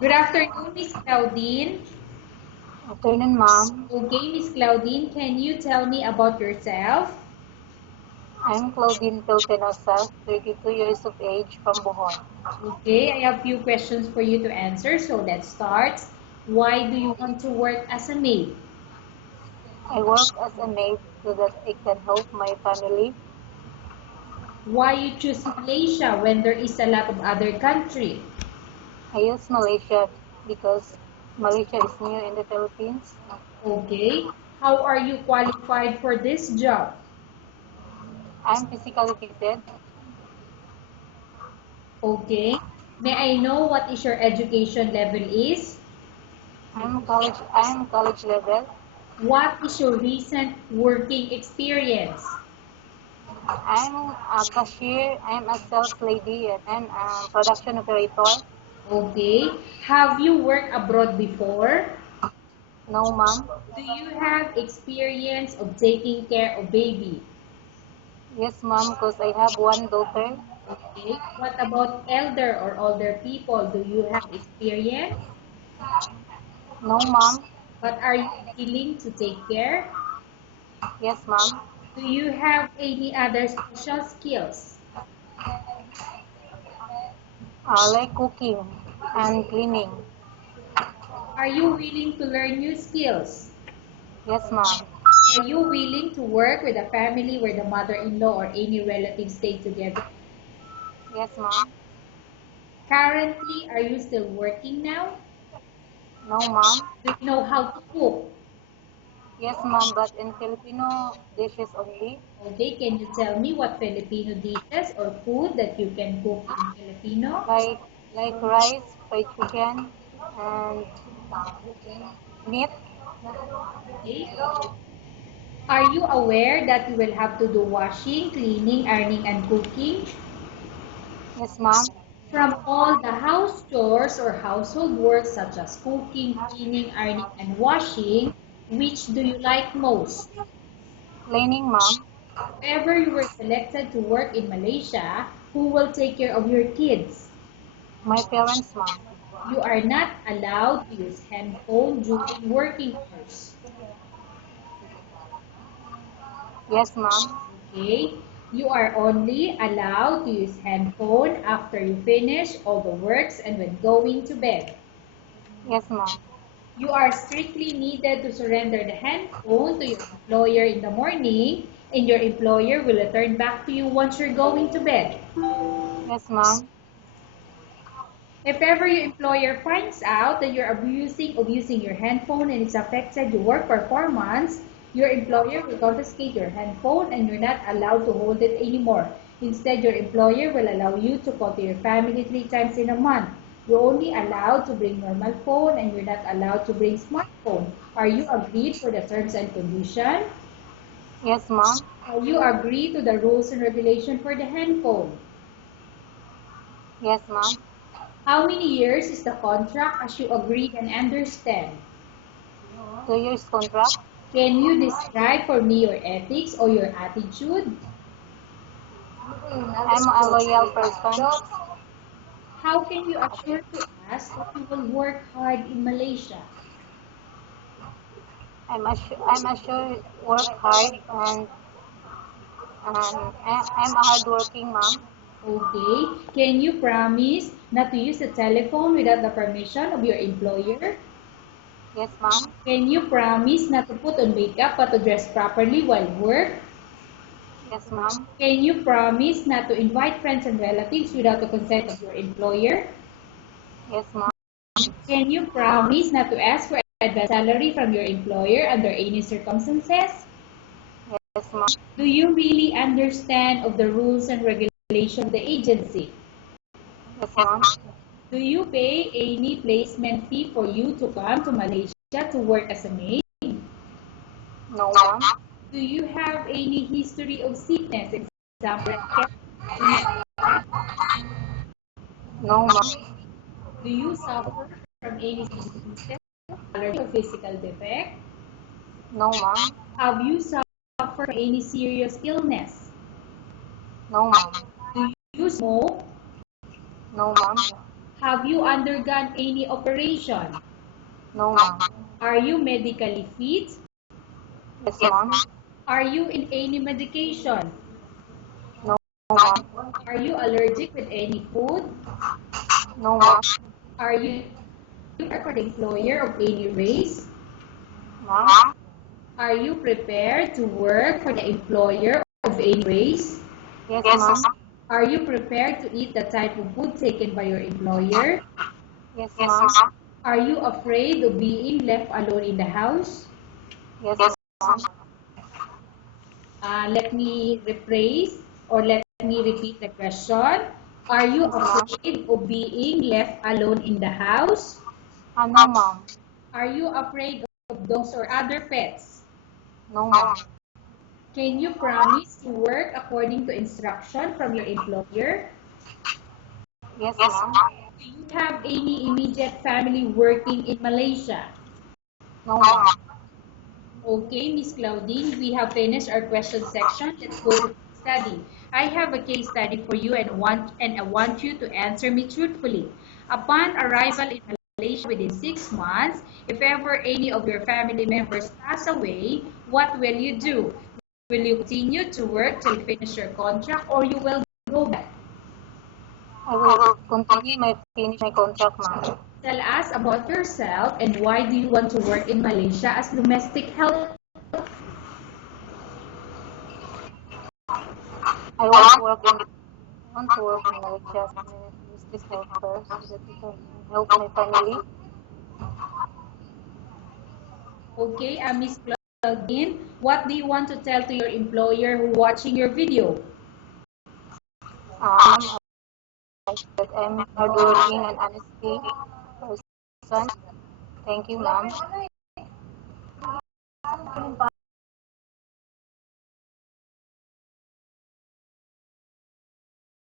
Good afternoon, Miss Claudine. Afternoon, ma'am. Okay, Miss Claudine, can you tell me about yourself? I'm Claudine Pilpenosa, 32 years of age, from Bohol. Okay, I have few questions for you to answer, so let's start. Why do you want to work as a maid? I work as a maid so that I can help my family. Why you choose Malaysia when there is a lot of other country? I use Malaysia because Malaysia is near in the Philippines. Okay, how are you qualified for this job? I'm physically fitted. Okay, may I know what is your education level is? I'm college level. What is your recent working experience? I'm a cashier. I'm a sales lady, and I'm a production operator. Okay, have you worked abroad before? No, ma'am. Do you have experience of taking care of baby? Yes, ma'am, because I have one daughter. Okay, what about elder or older people? Do you have experience? No, ma'am. But are you willing to take care? Yes, ma'am. Do you have any other special skills? Like cooking and cleaning. Are you willing to learn new skills? Yes, ma'am. Are you willing to work with a family where the mother-in-law or any relatives stay together? Yes, ma'am. Currently, are you still working now? No, ma'am. Do you know how to cook? Yes, ma'am, but in Filipino dishes only, Okay, can you tell me what Filipino dishes or food that you can cook in Filipino? like rice, fried chicken, and meat. Okay. Are you aware that you will have to do washing, cleaning, ironing, and cooking? Yes, ma'am. From all the house chores or household works such as cooking, cleaning, ironing, and washing, which do you like most? Cleaning, ma'am. If ever you were selected to work in Malaysia, who will take care of your kids? My parents, ma'am. You are not allowed to use handphone during working hours. Yes, ma'am. Okay? You are only allowed to use handphone after you finish all the works and when going to bed. Yes, ma'am. You are strictly needed to surrender the handphone to your employer in the morning, and your employer will return back to you once you're going to bed. Yes, ma'am. If ever your employer finds out that you're abusing of using your handphone and it's affected your work performance, your employer will confiscate your handphone and you're not allowed to hold it anymore. Instead, your employer will allow you to call to your family 3 times in a month. You're only allowed to bring normal phone and you're not allowed to bring smartphone. Are you agreed for the terms and condition? Yes, ma'am. Are you agree to the rules and regulation for the handphone? Yes, ma'am. How many years is the contract as you agreed and understand? 2 years contract. Can you describe for me your ethics or your attitude? I'm a loyal person. How can you assure to us that you will work hard in Malaysia? I'm a sure work hard, and I'm a hardworking mom. Okay. Can you promise not to use the telephone without the permission of your employer? Yes, ma'am. Can you promise not to put on makeup but to dress properly while work? Yes, ma'am. Can you promise not to invite friends and relatives without the consent of your employer? Yes, ma'am. Can you promise not to ask for advance salary from your employer under any circumstances? Yes, ma'am. Do you really understand of the rules and regulations of the agency? Yes, ma'am. Do you pay any placement fee for you to come to Malaysia to work as a maid? No, ma'am. Do you have any history of sickness, example, No, ma'am. do you suffer from any sickness, allergy, or physical defect? No, ma'am. Have you suffered from any serious illness? No, ma'am. Do you smoke? No, ma'am. Have you undergone any operation? No, ma'am. Are you medically fit? Yes, ma'am. Are you in any medication? No, ma'am. Are you allergic with any food? No, ma'am. Are you for the employer of any race? Ma'am. Are you prepared to work for the employer of any race? Yes, ma'am. Are you prepared to eat the type of food taken by your employer? Yes, ma'am. Are you afraid of being left alone in the house? Yes, ma'am. Let me rephrase or let me repeat the question. Are you afraid of being left alone in the house? No, ma'am. Are you afraid of dogs or other pets? No, ma'am. Can you promise to work according to instruction from your employer? Yes, ma'am. Do you have any immediate family working in Malaysia? No, ma'am. Okay, Miss Claudine, we have finished our question section. Let's go to case study. I have a case study for you and I want you to answer me truthfully. Upon arrival in Malaysia within 6 months, if ever any of your family members pass away, what will you do? Will you continue to work till finish your contract or you will go back? I will finish my contract, ma'am. Tell us about yourself and why do you want to work in Malaysia as domestic help? Want to work in Malaysia as a domestic helper so that we can help my family. Okay, Miss Claudine, what do you want to tell to your employer who watching your video? Ma'am, that I'm hardworking and honesty person. Thank you, ma'am.